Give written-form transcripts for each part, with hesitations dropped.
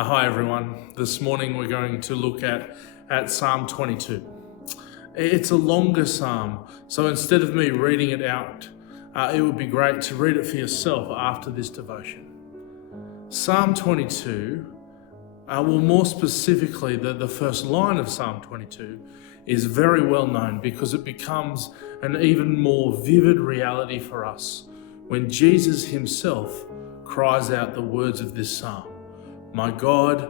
Hi everyone. This morning we're going to look at Psalm 22. It's a longer psalm, so instead of me reading it out, it would be great to read it for yourself after this devotion. Psalm 22, more specifically, the first line of Psalm 22 is very well known because it becomes an even more vivid reality for us when Jesus himself cries out the words of this psalm. My God,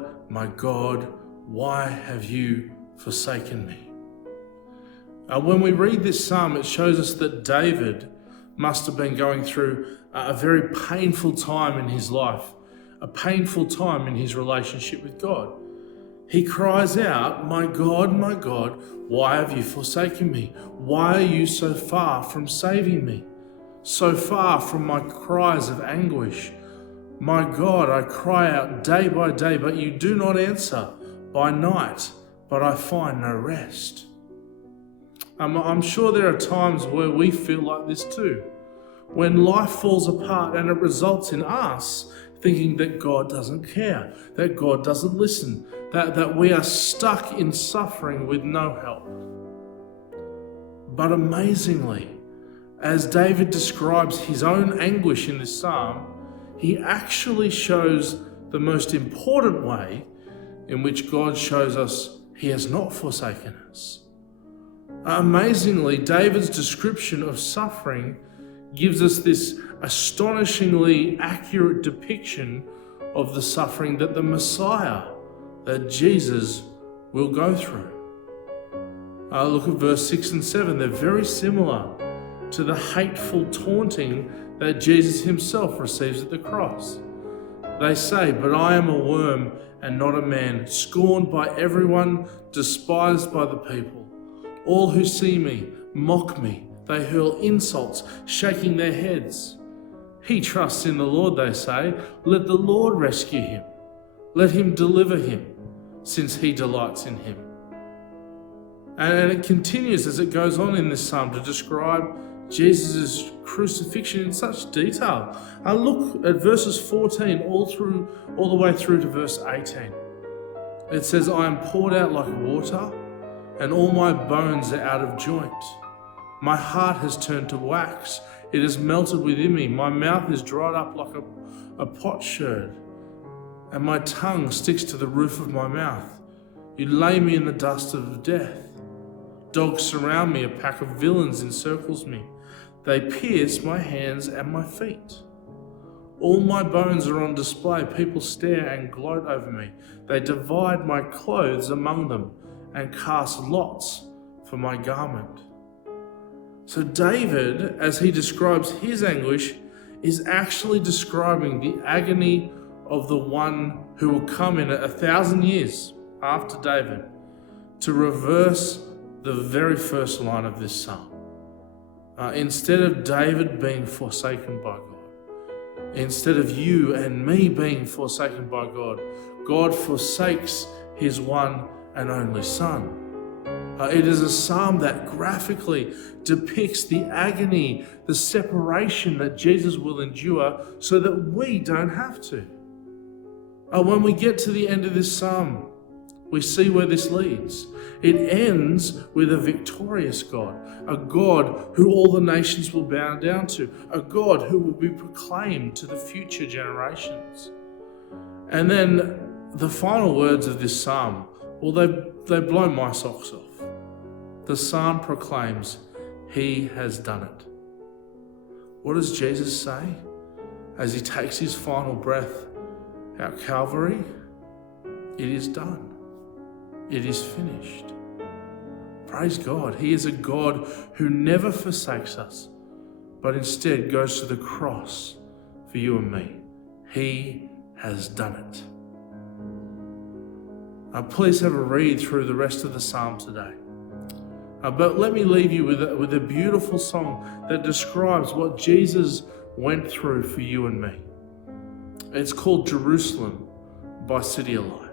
why have you forsaken me? When we read this psalm, it shows us that David must have been going through a very painful time in his life, a painful time in his relationship with God. He cries out, my God, why have you forsaken me? Why are you so far from saving me? So far from my cries of anguish? My God, I cry out day by day, but you do not answer. By night, but I find no rest. I'm sure there are times where we feel like this too. When life falls apart and it results in us thinking that God doesn't care, that God doesn't listen, that we are stuck in suffering with no help. But amazingly, as David describes his own anguish in this psalm, he actually shows the most important way in which God shows us he has not forsaken us. Amazingly, David's description of suffering gives us this astonishingly accurate depiction of the suffering that the Messiah, that Jesus, will go through. Look at verse 6 and 7. They're very similar to the hateful taunting that Jesus himself receives at the cross. They say, but I am a worm and not a man, scorned by everyone, despised by the people. All who see me mock me. They hurl insults, shaking their heads. He trusts in the Lord, they say. Let the Lord rescue him. Let him deliver him, since he delights in him. And it continues as it goes on in this psalm to describe Jesus' crucifixion in such detail. Look at verses 14 all the way through to verse 18. It says, I am poured out like water, and all my bones are out of joint. My heart has turned to wax. It has melted within me. My mouth is dried up like a potsherd, and my tongue sticks to the roof of my mouth. You lay me in the dust of death. Dogs surround me. A pack of villains encircles me. They pierce my hands and my feet. All my bones are on display. People stare and gloat over me. They divide my clothes among them and cast lots for my garment. So David, as he describes his anguish, is actually describing the agony of the one who will come in 1,000 years after David to reverse the very first line of this psalm. Instead of David being forsaken by God, instead of you and me being forsaken by God, God forsakes his one and only Son. It is a psalm that graphically depicts the agony, the separation that Jesus will endure so that we don't have to. When we get to the end of this psalm, we see where this leads. It ends with a victorious God, a God who all the nations will bow down to, a God who will be proclaimed to the future generations. And then the final words of this psalm, well, they blow my socks off. The psalm proclaims, he has done it. What does Jesus say as he takes his final breath at Calvary? It is done. It is finished. Praise God. He is a God who never forsakes us, but instead goes to the cross for you and me. He has done it. Please have a read through the rest of the psalm today. But let me leave you with a beautiful song that describes what Jesus went through for you and me. It's called Jerusalem by Alight.